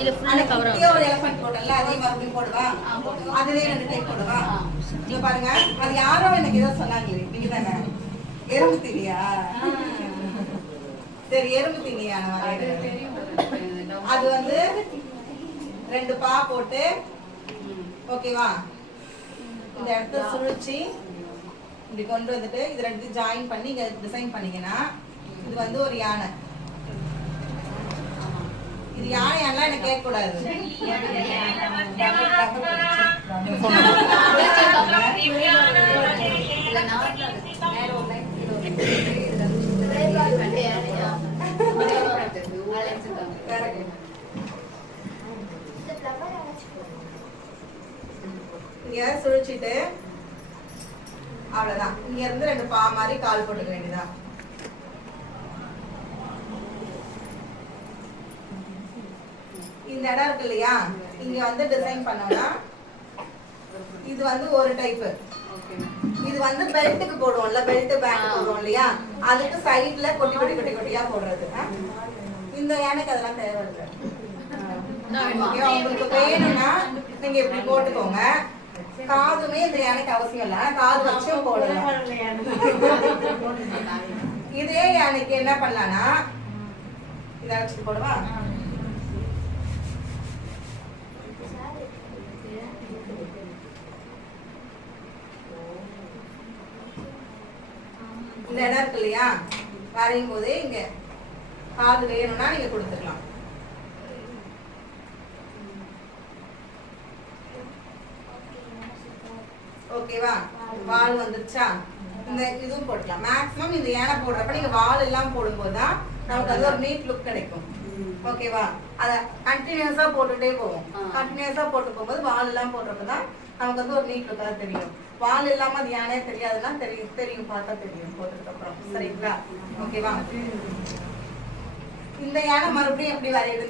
இல்ல ஃபுல்லா கவர் ஆகும். ஒரு எலிஃபண்ட் போடல அதே மறுபடியும் போடுவா. அதுலயே 2 டைப் போடுவா. இங்க பாருங்க. அது யாரோ எனக்கு ஏதோ சொன்னாங்களே. நீங்க தானே? எறும்பு தீனியா? சரி எறும்பு தீனியா நான் வரேன். அது வந்து 2 பா போட்டு ஓகேவா? இந்த இடத்துல சுழிச்சு இப்படி கொண்டு வந்துட்டு இது 2 ஜாயின் பண்ணி இங்க டிசைன் பண்ணீங்கன்னா இது வந்து ஒரு யானை. இது யானையான்லாம் எனக்கு கேட்க கூடாது. இங்க சுழிச்சிட்டு அவ்வளவுதான். இங்க இருந்து 2 பா மாதிரி கால் போட்டுக்க வேண்டியதான். இந்த இடம் இருக்கு இல்லையா, இங்க வந்து டிசைன் பண்ணோம்னா இது வந்து ஒரு டைப். இது வந்து பெல்ட்டுக்கு போடுவோம்ல, பெல்ட் பேண்ட் போடுவோம் இல்லையா, அதுக்கு சைடுல கொட்டி கொட்டி கொட்டி கொட்டியா போடுறது. இந்த யானைக்கு அதெல்லாம் தேவையில்லை. உங்களுக்கு வேணும்னா நீங்க இப்படி போட்டுக்கோங்க. காதுமே இந்த யானைக்கு அவசியம் இல்லை, காது வச்சும் போடலாம். இதே யானைக்கு என்ன பண்ணலாம்னா இதை வச்சுட்டு போடுவா. இந்த இடம் இருக்கு இல்லையா, வரையும் போதே இங்க காது வேணும்னா நீங்க கொடுத்துக்கலாம். ஓகேவா? வால் வந்துருச்சா? இந்த இதுவும் போடலாம். மேக்ஸிமம் இந்த யானை போடுறப்ப நீங்க வால் எல்லாம் போடும்போது தான் நமக்கு அது ஒரு நீட் லுக் கிடைக்கும். ஓகேவா? அத கண்டினியூஸா போட்டுட்டே போவோம். கண்டினியூஸா போட்டு போகும்போது வால் எல்லாம் போடுறப்பதான் நமக்கு வந்து ஒரு நீட் லுக்கா தெரியும். வால் இல்லாம அது யானையே தெரியாதுன்னா தெரியும் பார்த்தா தெரியும் போட்டதுக்கு அப்புறம். சரிங்களா? ஓகேவா? இந்த யானை மறுபடியும் எப்படி வரையுது?